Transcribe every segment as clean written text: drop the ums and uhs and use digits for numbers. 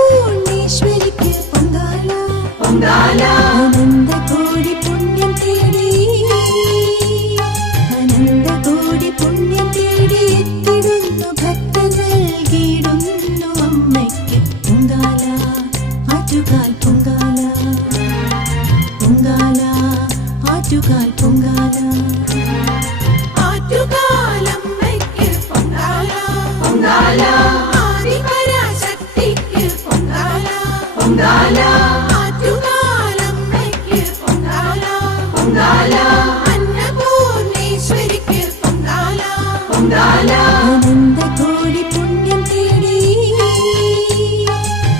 अन्नपूर्णेश्वरिക്ക് പൊങ്കാല അനന്തകോടി പുണ്യം തേടി എത്തിടുന്നു ഭക്തൻ നൽകിയിടുന്നു അമ്മയ്ക്ക് പൊങ്കാല ആറ്റുകാൽ പൊങ്കാല ആറ്റുകാൽ പൊങ്കാല ആറ്റുകാലമ്മയ്ക്ക് പൊങ്കാല ആദിപരാശക്തിക്ക് പൊങ്കാല ആറ്റുകാലമ്മയ്ക്ക് പൊങ്കാല അന്നപൂർണേശ്വരിക്ക് പൊങ്കാല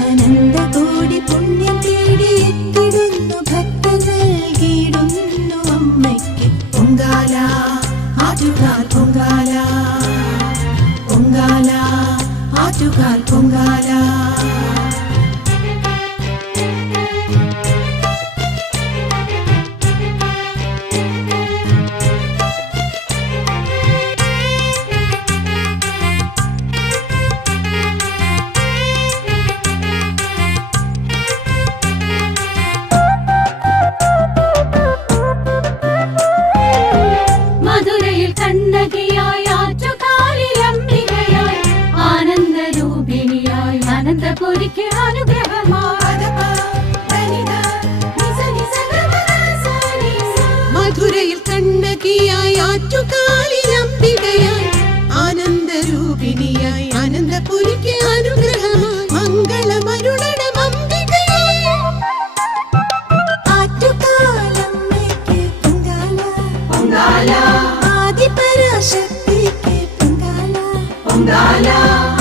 അനന്തകോടി പുണ്യം തേടി എത്തിടുന്നു ഭക്തൻ നൽകിയിടുന്നു അമ്മയ്ക്ക് പൊങ്കാല ആറ്റുകാൽ പൊങ്കാല ആറ്റുകാൽ പൊങ്കാല മധുരയിൽ കണ്ണകിയായി ആറ്റുകാലിലംബികയായി ആനന്ദരൂപിണിയായി അനന്തപുരിക്ക് അനുഗ്രഹമായി മധുരയിൽ കണ്ണകിയായി ആറ്റുകാലിലംബികയായി ആനന്ദരൂപിണിയായി അനന്തപുരിക്ക് അനുഗ്രഹമായി മംഗളമരുളണം അംബികയേ ആറ്റുകാലമ്മയ്ക്ക് പൊങ്കാല ആദിപരാശക്തിക്ക് പൊങ്കാല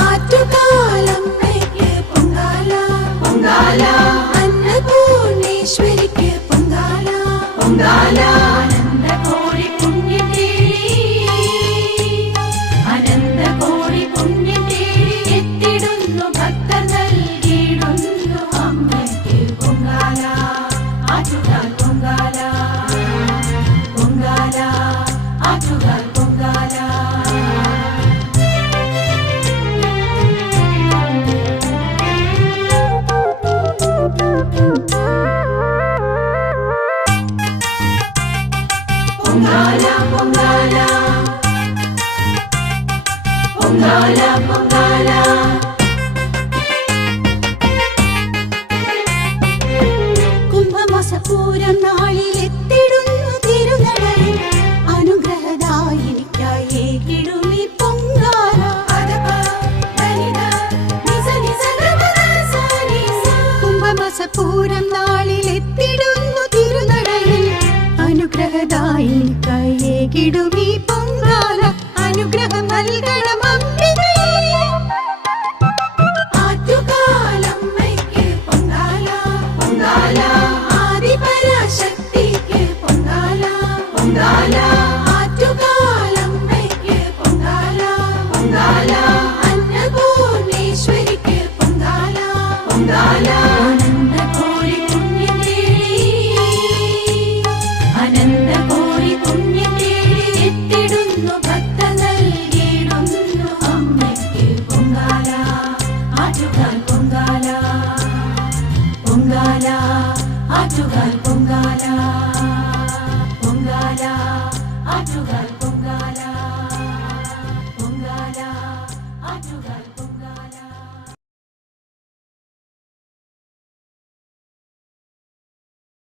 ആറ്റുകാലമ്മയ്ക്ക് പൊങ്കാല അന്നപൂർണേശ്വരിക്ക് പൊങ്കാല അനന്തകോടി പുണ്യം തേടി എത്തിടുന്നു ഭക്തർ നൽകിയിടുന്നു അമ്മയ്ക്ക് പൊങ്കാല ആറ്റുകാൽ പൊങ്കാല ആറ്റുകാൽ പൊങ്കാല പൊങ്കാല കുംഭമാസപൂരം നാളിൽ എത്തിടുന്നു തിരുനടയിൽ അനുഗ്രഹദായിനിക്കായി ഏകിടുമി പൊങ്കാല കുംഭമാസപൂരം നാളിൽ എത്തിടുന്നു തിരുനടയിൽ അനുഗ്രഹദായിനിക്കായി ഏകിടുമി പൊങ്കാല അനുഗ്രഹം നൽകണം അംബികയേ ആറ്റുകാലമ്മയ്ക്ക് പൊങ്കാല ആദിപരാശക്തിക്ക് പൊങ്കാല ആറ്റുകാലമ്മയ്ക്ക് പൊങ്കാല അന്നപൂർണേശ്വരിക്ക് പൊങ്കാല അനന്തകോടി പുണ്യം തേടി എത്തിടുന്നു ഭക്തർ നൽകിയിടുന്നു അമ്മയ്ക്ക് പൊങ്കാല ആറ്റുകാൽ പൊങ്കാല ആറ്റുകാൽ പൊങ്കാല ആറ്റുകാൽ